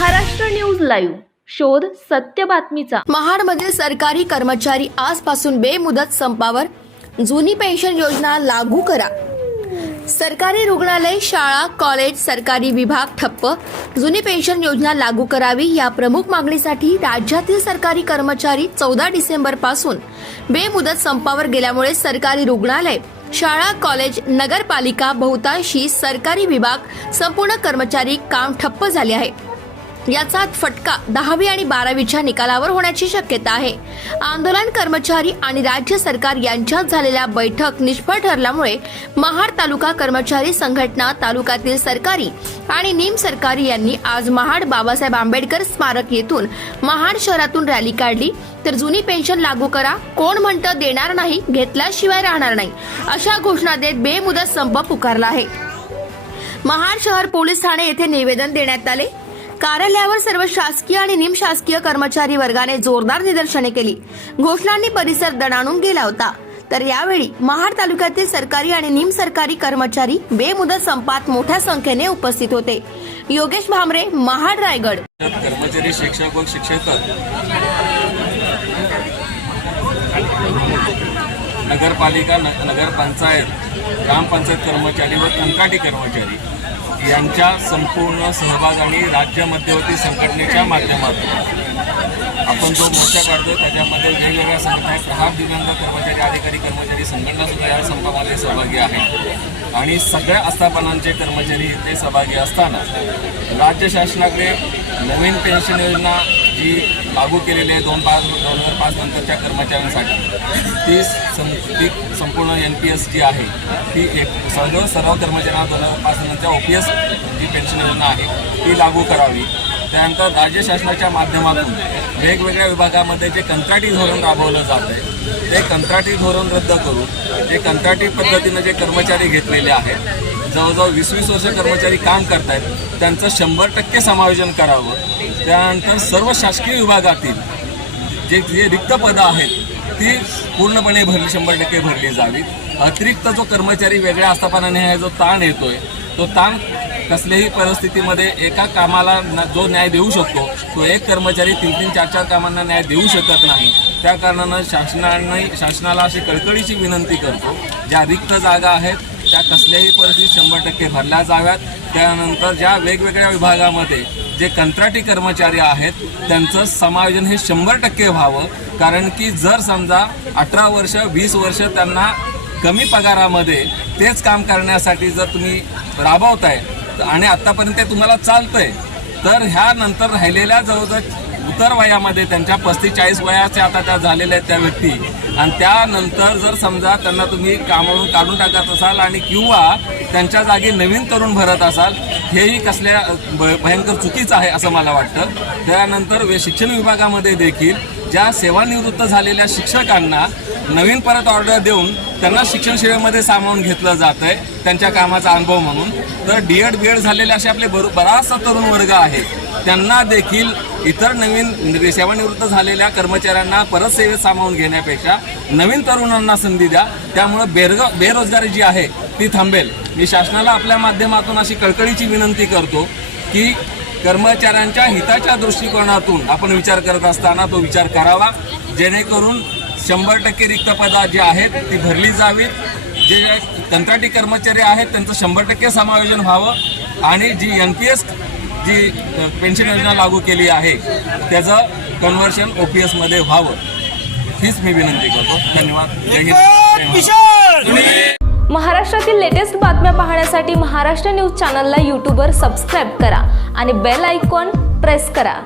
Maharashtra news live. शोध सत्य बातमीचा. महाडमधील सरकारी कर्मचारी आजपासून बेमुदत संपावर. जुनी पेन्शन योजना लागू करा. सरकारी रुग्णालय शाळा कॉलेज सरकारी विभाग ठप्प. जुनी पेन्शन योजना लागू करावी या प्रमुख मागणीसाठी राज्यातील सरकारी कर्मचारी चौदा डिसेंबरपासून बेमुदत संपावर गेल्यामुळे सरकारी रुग्णालय शाळा कॉलेज नगरपालिका बहुतांशी सरकारी विभाग संपूर्ण कर्मचारी काम ठप्प झाले आहे. याचा फटका दहावी आणि बारावीच्या निकालावर होण्याची शक्यता आहे. आंदोलन कर्मचारी आणि राज्य सरकार यांच्यात झालेल्या बैठक निष्फळ ठरल्यामुळे महाड तालुका कर्मचारी संघटना तालुक्यातील सरकारी आणि निम सरकारी यांनी आज महाड बाबासाहेब आंबेडकर स्मारक येथून महाड शहरातून रॅली काढली. तर जुनी पेन्शन लागू करा कोण म्हणतं देणार नाही घेतल्याशिवाय राहणार नाही अशा घोषणा देत बेमुदत संप पुकारला आहे. महाड शहर पोलीस ठाणे येथे निवेदन देण्यात आले. कार्यालयावर सर्व शासकीय आणि निमशासकीय कर्मचारी वर्गाने जोरदार निदर्शने केली. घोषणांनी परिसर दणाणून गेला होता. तर यावेळी महाड तालुक्यातील सरकारी आणि निम सरकारी कर्मचारी बेमुदत संपात मोठ्या संख्येने उपस्थित होते. योगेश भामरे महाड रायगड. कर्मचारी शिक्षक व शिक्षक. नगरपालिका नगरपंचायत ग्रामपंचायत कर्मचारी व कंकाटी कर्मचारी. यांच्या संपूर्ण सहभाग आणि राज्य मध्यवर्ती संघटनेच्या माध्यमातून. आपण जो मोर्चा काढतो त्याच्यामध्ये वेगवेगळ्या संघटना प्रहार दिव्यांग कर्मचारी अधिकारी कर्मचारी संघटनासुद्धा या संपामध्ये सहभागी आहेत आणि सगळ्या आस्थापनांचे कर्मचारी इथे सहभागी असताना राज्य शासनाकडे नवीन पेन्शन योजना जी लागू केलेली आहे दोन पाच दोन हजार पाच नंतरच्या कर्मचाऱ्यांसाठी. ती सं ती संपूर्ण एन पी एस जी आहे ती एक सर्व सर्व कर्मचाऱ्यांना दोन हजार पाच नंतरच्या ओ पी एस जी पेन्शन योजना आहे ती लागू करावी. त्यानंतर राज्य शासनाच्या माध्यमातून वेगवेगळ्या विभागामध्ये जे कंत्राटी धोरण राबवलं जात आहे ते कंत्राटी धोरण रद्द करून जे कंत्राटी पद्धतीनं जे कर्मचारी घेतलेले आहेत जवळजवळ वीस वीस वर्ष कर्मचारी काम करत आहेत त्यांचं शंभर टक्के समायोजन करावं. त्यानंतर सर्व शासकीय विभागातील जे जे रिक्त पदं आहेत ती पूर्णपणे भरली शंभर टक्के भरली जावीत. अतिरिक्त जो कर्मचारी वेगळ्या आस्थापनाने जो ताण येतोय तो ताण कसल्याही परिस्थितीमध्ये एका कामाला न- जो न्याय देऊ शकतो तो एक कर्मचारी तीन तीन चार चार कामांना न्याय देऊ शकत नाही. त्या कारणानं शासनाने शासनाला अशी कळकळीची विनंती करतो ज्या रिक्त जागा आहेत कसल्याही परिस्थितीत शंभर टक्के भरल्या जाव्यात. त्यानंतर ज्या वेगवेगळ्या विभागामध्ये जे कंत्राटी कर्मचारी आहेत त्यांचं समायोजन हे शंभर टक्के व्हावं. कारण की जर समजा अठरा वर्ष वीस वर्ष त्यांना कमी पगारामध्ये तेच काम करण्यासाठी जर तुम्ही राबवताय आणि आत्तापर्यंत ते तुम्हाला चालतंय तर ह्यानंतर राहिलेल्या जवळजवळ उतर वयामध्ये त्यांच्या पस्तीस चाळीस वयाच्या आता त्या झालेल्या आहेत त्या व्यक्ती. आणि त्यानंतर जर समजा त्यांना तुम्ही कामावरून काढून टाकत असाल आणि किंवा त्यांच्या जागी नवीन तरुण भरत असाल हेही कसल्या भ- भयंकर चुकीचं आहे असं मला वाटतं. त्यानंतर वे- शिक्षण विभागामध्ये देखील ज्या सेवानिवृत्त झालेल्या शिक्षकांना नवीन परत ऑर्डर देऊन त्यांना शिक्षण सेवेमध्ये सामावून घेतलं जात आहे त्यांच्या कामाचा अनुभव म्हणून. तर डी एड बी एड झालेले असे आपले बरो बराचसा तरुण वर्ग आहे. त्यांना देखील इतर नवीन म्हणजे सेवानिवृत्त झालेल्या कर्मचाऱ्यांना परत सेवेत सामावून घेण्यापेक्षा नवीन तरुणांना संधी द्या. त्यामुळं बेरग बेरोजगारी जी आहे ती थांबेल. मी शासनाला आपल्या माध्यमातून अशी कळकळीची विनंती करतो की कर्मचाऱ्यांच्या हिताच्या दृष्टिकोनातून आपण विचार करत असताना तो विचार करावा. जेणेकरून शंभर टक्के रिक्त पदा जी आहेत ती भरली जावीत. जे कंत्राटी कर्मचारी आहेत त्यांचं शंभर टक्के समायोजन व्हावं. आणि जी एन पी एस जी पेन्शन योजना लागू केली आहे त्याचं कन्व्हर्शन ओ पी एसमध्ये व्हावं. हीच मी विनंती करतो. धन्यवाद. महाराष्ट्रातील लेटेस्ट बातम्या पाहण्यासाठी महाराष्ट्र न्यूज चॅनलला यूट्यूबवर सबस्क्राईब करा आणि बेल आयकॉन प्रेस करा.